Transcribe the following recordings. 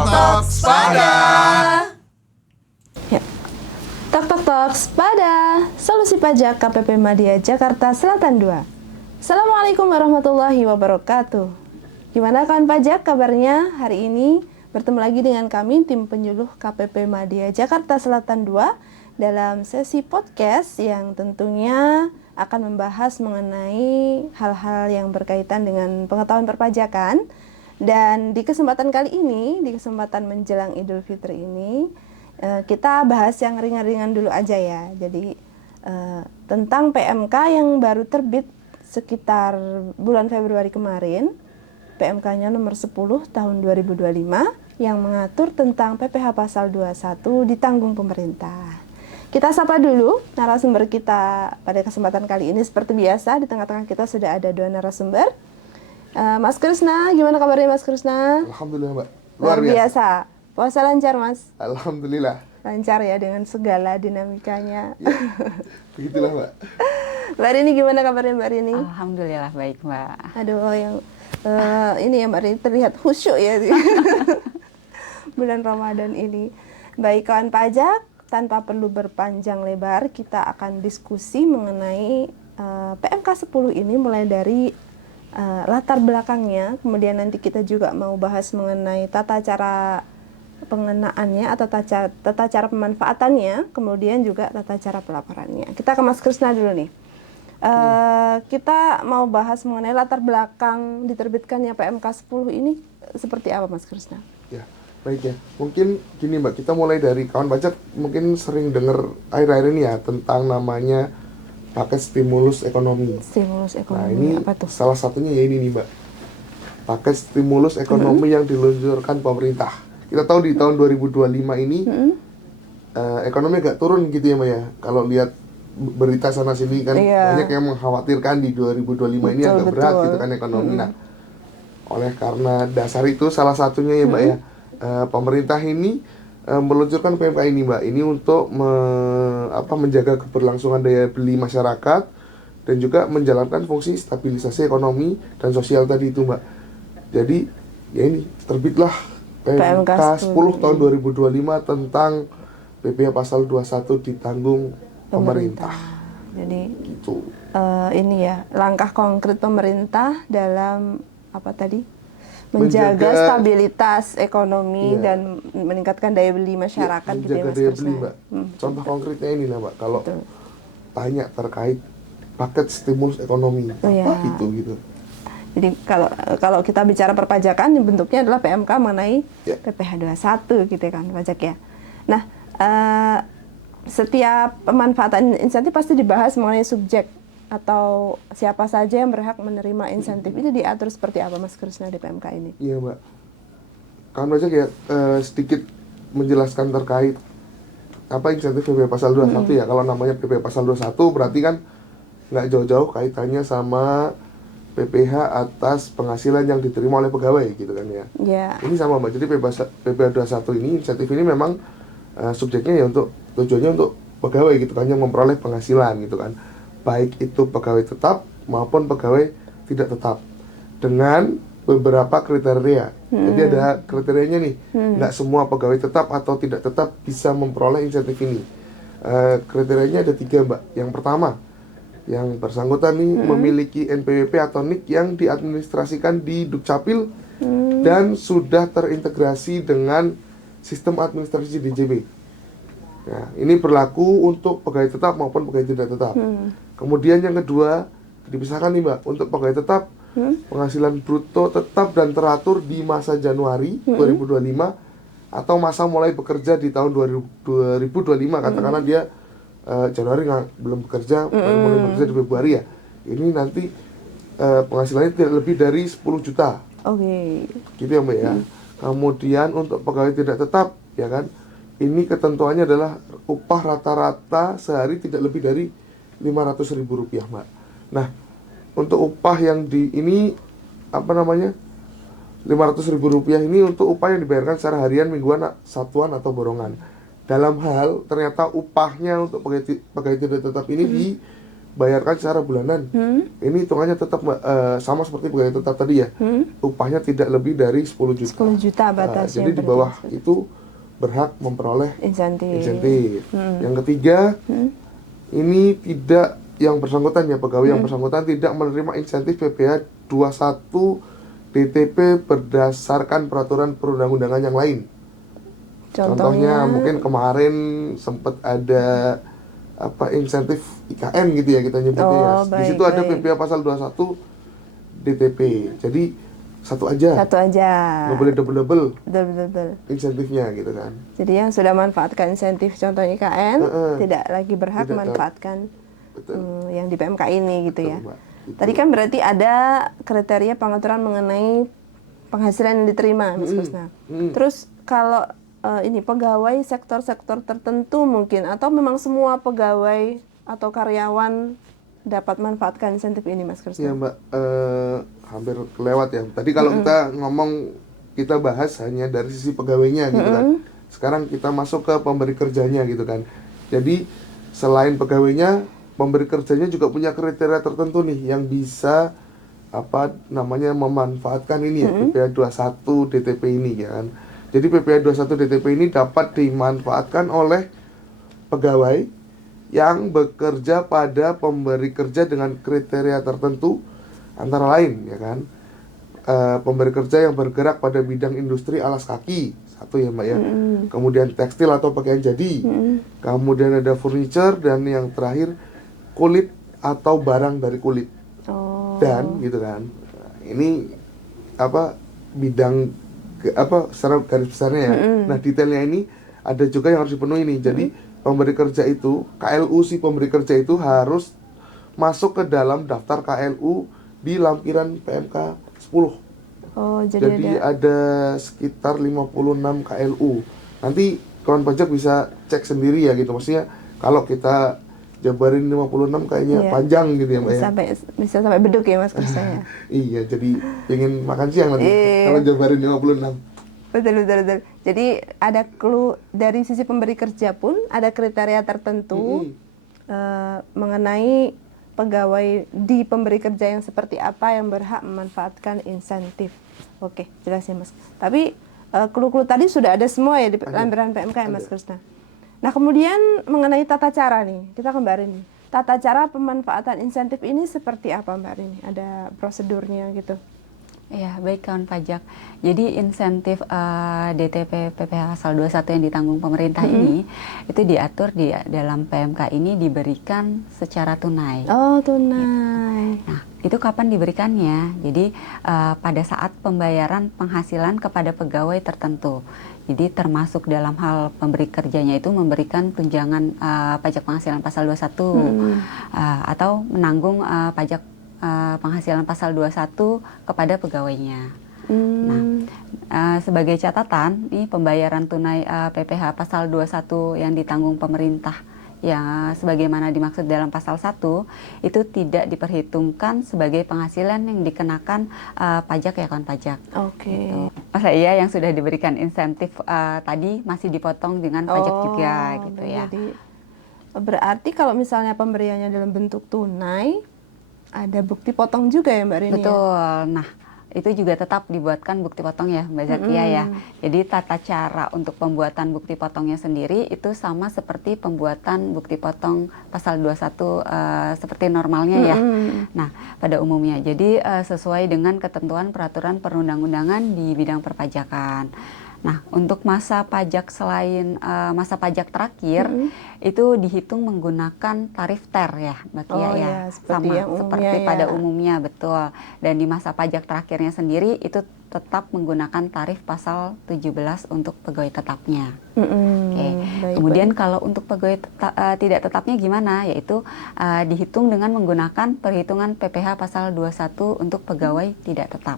Tok Spada. Ya. Tok Spada, Solusi Pajak KPP Madya Jakarta Selatan 2. Assalamualaikum warahmatullahi wabarakatuh. Gimana kawan pajak kabarnya? Hari ini bertemu lagi dengan kami tim penyuluh KPP Madya Jakarta Selatan 2 dalam sesi podcast yang tentunya akan membahas mengenai hal-hal yang berkaitan dengan pengetahuan perpajakan. Dan di kesempatan kali ini, di kesempatan menjelang Idul Fitri ini, kita bahas yang ringan-ringan dulu aja ya. Jadi tentang PMK yang baru terbit sekitar bulan Februari kemarin, PMK-nya nomor 10 tahun 2025 yang mengatur tentang PPh pasal 21 ditanggung pemerintah. Kita sapa dulu narasumber kita pada kesempatan kali ini. Seperti biasa, di tengah-tengah kita sudah ada dua narasumber. Mas Krishna, gimana kabarnya Mas Krishna? Alhamdulillah Mbak, Luar biasa. Puasa lancar Mas? Alhamdulillah. Lancar ya dengan segala dinamikanya. Ya, begitulah Mbak. Mbak Rini, gimana kabarnya Mbak Rini? Alhamdulillah baik Mbak. Aduh, yang ini ya Mbak Rini terlihat khusyuk ya bulan Ramadan ini. Baik kawan pajak, tanpa perlu berpanjang lebar, kita akan diskusi mengenai PMK 10 ini mulai dari latar belakangnya, kemudian nanti kita juga mau bahas mengenai tata cara pengenaannya atau tata cara pemanfaatannya, kemudian juga tata cara pelaporannya. Kita ke Mas Krishna dulu nih. Kita mau bahas mengenai latar belakang diterbitkannya PMK 10 ini seperti apa Mas Krishna? Ya, baik ya. Mungkin gini Mbak, kita mulai dari kawan pajak mungkin sering dengar akhir-akhir ini ya tentang namanya paket stimulus ekonomi. Stimulus ekonomi, nah, ini apa tuh? Salah satunya ya ini nih Mbak. Paket stimulus ekonomi yang diluncurkan pemerintah. Kita tahu di tahun 2025 ini ekonomi agak turun gitu ya Mbak ya. Kalau lihat berita sana sini kan banyak yang mengkhawatirkan di 2025 ini agak berat gitu kan ekonomi. Nah, oleh karena dasar itu salah satunya ya Mbak ya, pemerintah ini meluncurkan PMK ini Mbak, ini untuk menjaga keberlangsungan daya beli masyarakat dan juga menjalankan fungsi stabilisasi ekonomi dan sosial tadi itu Mbak. Jadi ya ini terbitlah PMK 10 tahun 2025 tentang PPh pasal 21 ditanggung pemerintah. Jadi gitu. Ini ya langkah konkret pemerintah dalam apa tadi? Menjaga stabilitas ekonomi dan meningkatkan daya beli masyarakat gitu ya Mas daya beli Krishna. Mbak. Contoh konkretnya ini lah Mbak, kalau tanya terkait paket stimulus ekonomi apa gitu. Jadi kalau kita bicara perpajakan bentuknya adalah PMK mengenai PPh 21 gitu kan pajak ya. Nah, setiap pemanfaatan insentif pasti dibahas mengenai subjek atau siapa saja yang berhak menerima insentif. Itu diatur seperti apa Mas Krishna di PMK ini? Iya Mbak, kamu aja kayak sedikit menjelaskan terkait apa insentif PPh pasal 21 ya. Kalau namanya PPh pasal 21 berarti kan nggak jauh-jauh kaitannya sama PPh atas penghasilan yang diterima oleh pegawai gitu kan ya. Ini sama Mbak, jadi PPh 21 ini insentif ini memang subjeknya ya untuk tujuannya untuk pegawai gitu kan yang memperoleh penghasilan gitu kan, baik itu pegawai tetap maupun pegawai tidak tetap dengan beberapa kriteria. Jadi ada kriterianya nih, nggak semua pegawai tetap atau tidak tetap bisa memperoleh insentif ini. Kriterianya ada 3 Mbak. Yang pertama, yang bersangkutan nih memiliki NPWP atau NIK yang diadministrasikan di Dukcapil dan sudah terintegrasi dengan sistem administrasi DJB. Nah, ini berlaku untuk pegawai tetap maupun pegawai tidak tetap. Kemudian yang kedua, dipisahkan nih Mbak, untuk pegawai tetap, penghasilan bruto tetap dan teratur di masa Januari 2025 atau masa mulai bekerja di tahun 2025, katakanlah dia Januari belum bekerja, mulai bekerja di Februari ya. Ini nanti penghasilannya tidak lebih dari 10 juta. Gitu ya Mbak ya. Kemudian untuk pegawai tidak tetap, ya kan, ini ketentuannya adalah upah rata-rata sehari tidak lebih dari Rp500.000 Mbak. Nah, untuk upah yang ini Rp500.000 ini untuk upah yang dibayarkan secara harian, mingguan, satuan atau borongan. Dalam hal ternyata upahnya untuk pegawai tidak tetap ini bayarkan secara bulanan. Ini hitungannya tetap sama seperti pegawai tetap tadi ya. Upahnya tidak lebih dari 10 juta. 10 juta batasnya. Jadi di bawah itu berhak memperoleh insentif. Yang ketiga, ini tidak yang bersangkutan ya, pegawai yang bersangkutan tidak menerima insentif PPh 21 DTP berdasarkan peraturan perundang-undangan yang lain. Contohnya mungkin kemarin sempat ada insentif IKN gitu ya kita nyebutnya. Di situ ada PPh pasal 21 DTP. Jadi satu aja. Nggak boleh double-double. Insentifnya gitu kan. Jadi yang sudah manfaatkan insentif contoh IKN tidak lagi berhak manfaatkan yang di PMK ini gitu ya. Mbak. Tadi kan berarti ada kriteria pengaturan mengenai penghasilan yang diterima, Mas Kusna. Terus kalau ini pegawai sektor-sektor tertentu mungkin atau memang semua pegawai atau karyawan dapat manfaatkan insentif ini, Mas Kusna? Iya Mbak, hampir kelewat ya. Tadi kalau kita bahas hanya dari sisi pegawainya gitu kan. Sekarang kita masuk ke pemberi kerjanya gitu kan. Jadi selain pegawainya, pemberi kerjanya juga punya kriteria tertentu nih yang bisa memanfaatkan ini ya, PPh 21 DTP ini ya kan. Jadi PPh 21 DTP ini dapat dimanfaatkan oleh pegawai yang bekerja pada pemberi kerja dengan kriteria tertentu, antara lain ya kan, pemberi kerja yang bergerak pada bidang industri alas kaki, satu ya Mbak ya, kemudian tekstil atau pakaian jadi, kemudian ada furniture, dan yang terakhir kulit atau barang dari kulit. Dan gitu kan, ini bidang secara garis besarnya ya. Nah detailnya ini ada juga yang harus dipenuhi nih. Jadi pemberi kerja itu, KLU si pemberi kerja itu harus masuk ke dalam daftar KLU di lampiran PMK 10. Jadi ada sekitar 56 KLU. Nanti kawan pajak bisa cek sendiri ya gitu. Maksudnya kalau kita jabarin 56 kayaknya panjang gitu ya Mbak ya. Bisa sampai beduk ya Mas Kusna ya. Iya, jadi pengen makan siang nanti kalau jabarin 56. Betul. Jadi ada clue dari sisi pemberi kerja pun ada kriteria tertentu mengenai pegawai di pemberi kerja yang seperti apa yang berhak memanfaatkan insentif. Oke, jelas ya Mas. Tapi clue-clue tadi sudah ada semua ya di lampiran PMK ya Mas Kusna. Nah kemudian mengenai tata cara nih, kita kembali nih. Tata cara pemanfaatan insentif ini seperti apa Mbak Rini? Ada prosedurnya gitu? Ya, baik kawan pajak. Jadi insentif DTP PPh pasal 21 yang ditanggung pemerintah ini itu diatur di dalam PMK ini diberikan secara tunai. Oh, tunai. Nah, itu kapan diberikannya? Jadi pada saat pembayaran penghasilan kepada pegawai tertentu. Jadi termasuk dalam hal pemberi kerjanya itu memberikan tunjangan pajak penghasilan pasal 21 atau menanggung pajak penghasilan pasal 21 kepada pegawainya. Nah, sebagai catatan, nih pembayaran tunai PPh pasal 21 yang ditanggung pemerintah yang sebagaimana dimaksud dalam pasal 1 itu tidak diperhitungkan sebagai penghasilan yang dikenakan pajak ya kawan pajak. Oke. Gitu. Masa iya yang sudah diberikan insentif tadi masih dipotong dengan pajak juga gitu ya. Jadi berarti kalau misalnya pemberiannya dalam bentuk tunai ada bukti potong juga ya Mbak Rini? Betul. Nah, itu juga tetap dibuatkan bukti potong ya Mbak Zakia ya. Jadi tata cara untuk pembuatan bukti potongnya sendiri itu sama seperti pembuatan bukti potong pasal 21 seperti normalnya ya. Nah, pada umumnya. Jadi sesuai dengan ketentuan peraturan perundang-undangan di bidang perpajakan. Nah, untuk masa pajak selain masa pajak terakhir itu dihitung menggunakan tarif TER ya, Mbak Kia ya. Seperti pada umumnya betul. Dan di masa pajak terakhirnya sendiri itu tetap menggunakan tarif pasal 17 untuk pegawai tetapnya. Kemudian kalau untuk pegawai tidak tetapnya gimana? Yaitu dihitung dengan menggunakan perhitungan PPh pasal 21 untuk pegawai tidak tetap.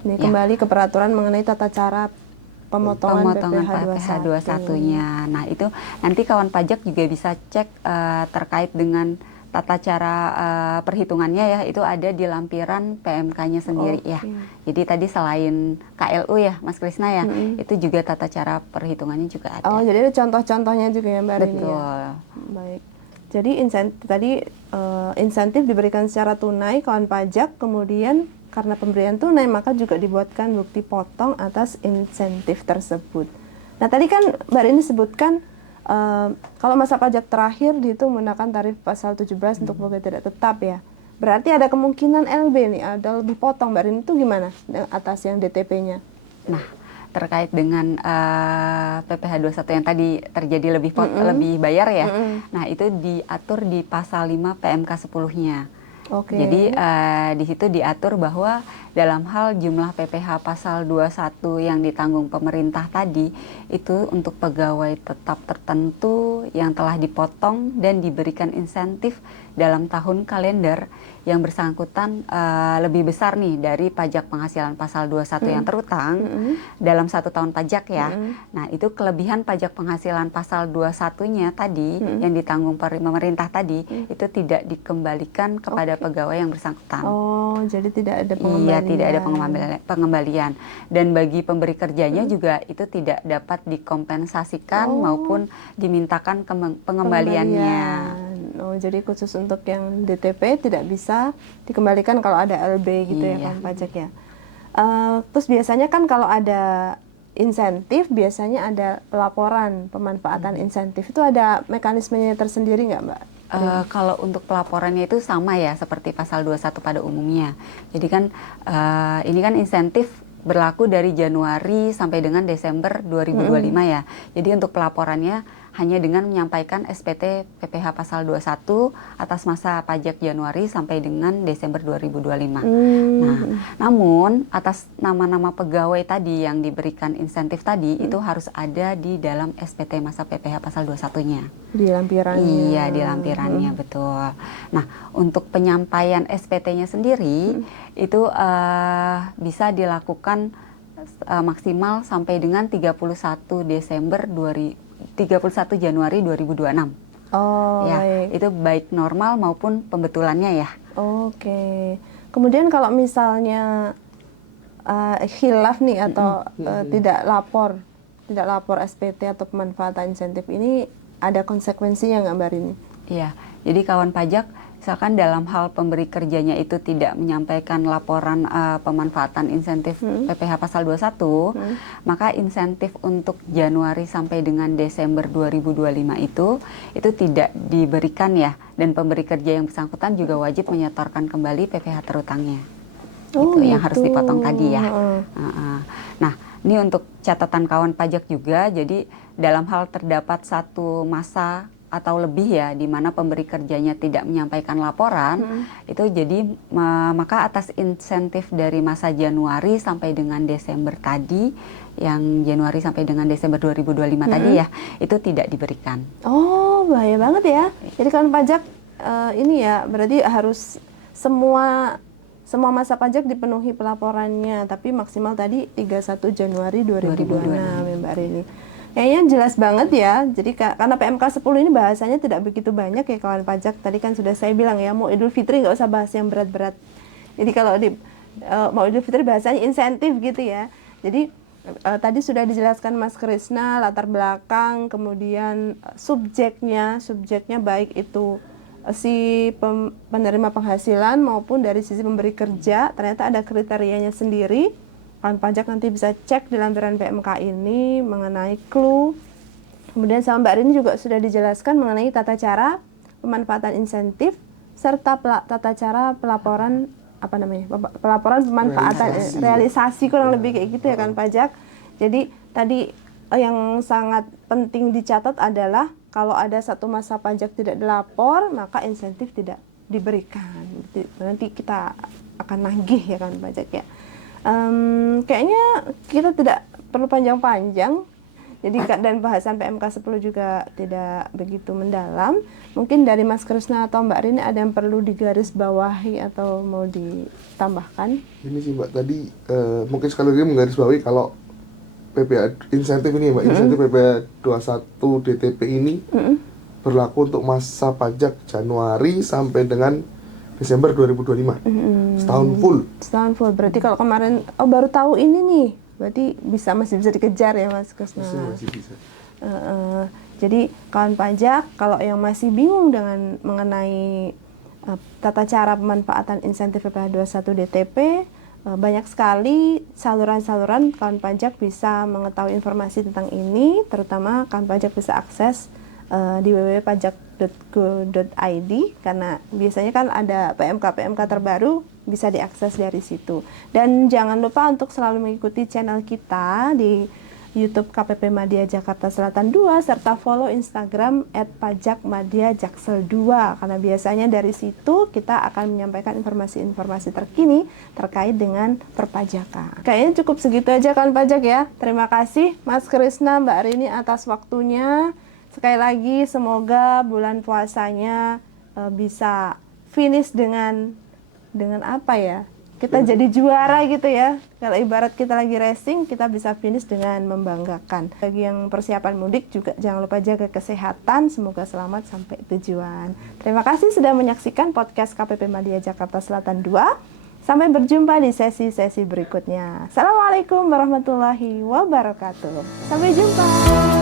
Ini kembali ke peraturan mengenai tata cara pemotongan PPh 21-nya. Nah, itu nanti kawan pajak juga bisa cek terkait dengan tata cara perhitungannya ya, itu ada di lampiran PMK-nya sendiri ya. Jadi tadi selain KLU ya, Mas Krisna ya, itu juga tata cara perhitungannya juga ada. Oh, jadi ada contoh-contohnya juga ya Mbak Rini. Betul. Ya? Baik. Jadi insentif diberikan secara tunai kawan pajak, kemudian karena pemberian tunai maka juga dibuatkan bukti potong atas insentif tersebut. Nah tadi kan Mbak Rini sebutkan kalau masa pajak terakhir dihitung menggunakan tarif pasal 17 untuk pegawai tidak tetap ya. Berarti ada kemungkinan LB nih, ada lebih potong. Mbak Rini itu gimana atas yang DTP-nya? Nah, terkait dengan PPh 21 yang tadi terjadi lebih bayar ya. Nah, itu diatur di pasal 5 PMK 10-nya. Oke. Jadi di situ diatur bahwa dalam hal jumlah PPh pasal 21 yang ditanggung pemerintah tadi itu untuk pegawai tetap tertentu yang telah dipotong dan diberikan insentif dalam tahun kalender yang bersangkutan lebih besar nih dari pajak penghasilan pasal 21 yang terutang dalam 1 tahun pajak ya. Nah, itu kelebihan pajak penghasilan pasal 21-nya tadi yang ditanggung pemerintah tadi itu tidak dikembalikan kepada pegawai yang bersangkutan. Oh, jadi tidak ada pengembalian. Iya, tidak ada pengembalian. Dan bagi pemberi kerjanya juga itu tidak dapat dikompensasikan maupun dimintakan pengembaliannya. Oh, jadi khusus untuk yang DTP tidak bisa dikembalikan kalau ada LB gitu ya kan pajak ya. Terus biasanya kan kalau ada insentif biasanya ada pelaporan pemanfaatan insentif, itu ada mekanismenya tersendiri nggak Mbak? Kalau untuk pelaporannya itu sama ya seperti pasal 21 pada umumnya. Jadi kan ini kan insentif berlaku dari Januari sampai dengan Desember 2025 ya. Jadi untuk pelaporannya hanya dengan menyampaikan SPT PPh pasal 21 atas masa pajak Januari sampai dengan Desember 2025. Nah, namun atas nama-nama pegawai tadi yang diberikan insentif tadi itu harus ada di dalam SPT masa PPh pasal 21-nya. Di lampirannya. Iya, di lampirannya betul. Nah, untuk penyampaian SPT-nya sendiri itu bisa dilakukan maksimal sampai dengan 31 Januari 2026. Oh, ya, baik. itu baik normal maupun pembetulannya ya. Oke. Kemudian kalau misalnya khilaf nih atau tidak lapor SPT atau pemanfaatan insentif ini ada konsekuensinya nggak Mbak Rini? Iya. Jadi kawan pajak misalkan dalam hal pemberi kerjanya itu tidak menyampaikan laporan pemanfaatan insentif PPh pasal 21, maka insentif untuk Januari sampai dengan Desember 2025 itu tidak diberikan ya, dan pemberi kerja yang bersangkutan juga wajib menyetorkan kembali PPh terutangnya. Oh, itu yang harus gitu. dipotong tadi ya. Nah, ini untuk catatan kawan pajak juga, jadi dalam hal terdapat satu masa atau lebih ya di mana pemberi kerjanya tidak menyampaikan laporan, itu jadi maka atas insentif dari masa Januari sampai dengan Desember tadi, yang Januari sampai dengan Desember 2025 tadi ya, itu tidak diberikan. Oh, bahaya banget ya. Jadi kawan pajak ini ya berarti harus semua masa pajak dipenuhi pelaporannya, tapi maksimal tadi 31 Januari 2026 ya Mbak Rini. Kayaknya jelas banget ya. Jadi karena PMK 10 ini bahasanya tidak begitu banyak ya kawan pajak. Tadi kan sudah saya bilang ya, mau Idul Fitri nggak usah bahas yang berat-berat. Jadi kalau mau Idul Fitri bahasanya insentif gitu ya. Jadi tadi sudah dijelaskan Mas Krisna latar belakang, kemudian subjeknya baik itu si penerima penghasilan maupun dari sisi pemberi kerja. Ternyata ada kriterianya sendiri. Kawan pajak nanti bisa cek di lampiran PMK ini mengenai clue. Kemudian sama Mbak Rini juga sudah dijelaskan mengenai tata cara pemanfaatan insentif serta tata cara pelaporan pelaporan pemanfaatan realisasi kurang lebih kayak gitu ya kan pajak. Jadi tadi yang sangat penting dicatat adalah kalau ada satu masa pajak tidak dilapor maka insentif tidak diberikan. Nanti kita akan nagih ya kan pajak ya. Kayaknya kita tidak perlu panjang-panjang. Jadi dan bahasan PMK 10 juga tidak begitu mendalam. Mungkin dari Mas Krisna atau Mbak Rini ada yang perlu digarisbawahi atau mau ditambahkan? Ini sih Mbak, tadi mungkin sekali lagi menggarisbawahi kalau PPh insentif ini Mbak, insentif PPh 21 DTP ini berlaku untuk masa pajak Januari sampai dengan Desember 2025. Setahun full. Setahun full. Berarti kalau kemarin baru tahu ini nih, berarti masih bisa dikejar ya Mas Krisna. Masih bisa. Jadi kawan pajak, kalau yang masih bingung dengan mengenai tata cara pemanfaatan insentif PPh 21 DTP, banyak sekali saluran-saluran kawan pajak bisa mengetahui informasi tentang ini, terutama kawan pajak bisa akses di www.pajak.go.id, karena biasanya kan ada PMK terbaru bisa diakses dari situ. Dan jangan lupa untuk selalu mengikuti channel kita di YouTube KPP Madya Jakarta Selatan 2 serta follow Instagram @pajakmadyajaksel2, karena biasanya dari situ kita akan menyampaikan informasi-informasi terkini terkait dengan perpajakan. Kayaknya cukup segitu aja kawan pajak ya. Terima kasih Mas Krisna, Mbak Rini atas waktunya. Sekali lagi semoga bulan puasanya bisa finish dengan apa ya? Kita jadi juara gitu ya. Kalau ibarat kita lagi racing, kita bisa finish dengan membanggakan. Bagi yang persiapan mudik juga jangan lupa jaga kesehatan. Semoga selamat sampai tujuan. Terima kasih sudah menyaksikan podcast KPP Madya Jakarta Selatan 2. Sampai berjumpa di sesi-sesi berikutnya. Assalamualaikum warahmatullahi wabarakatuh. Sampai jumpa.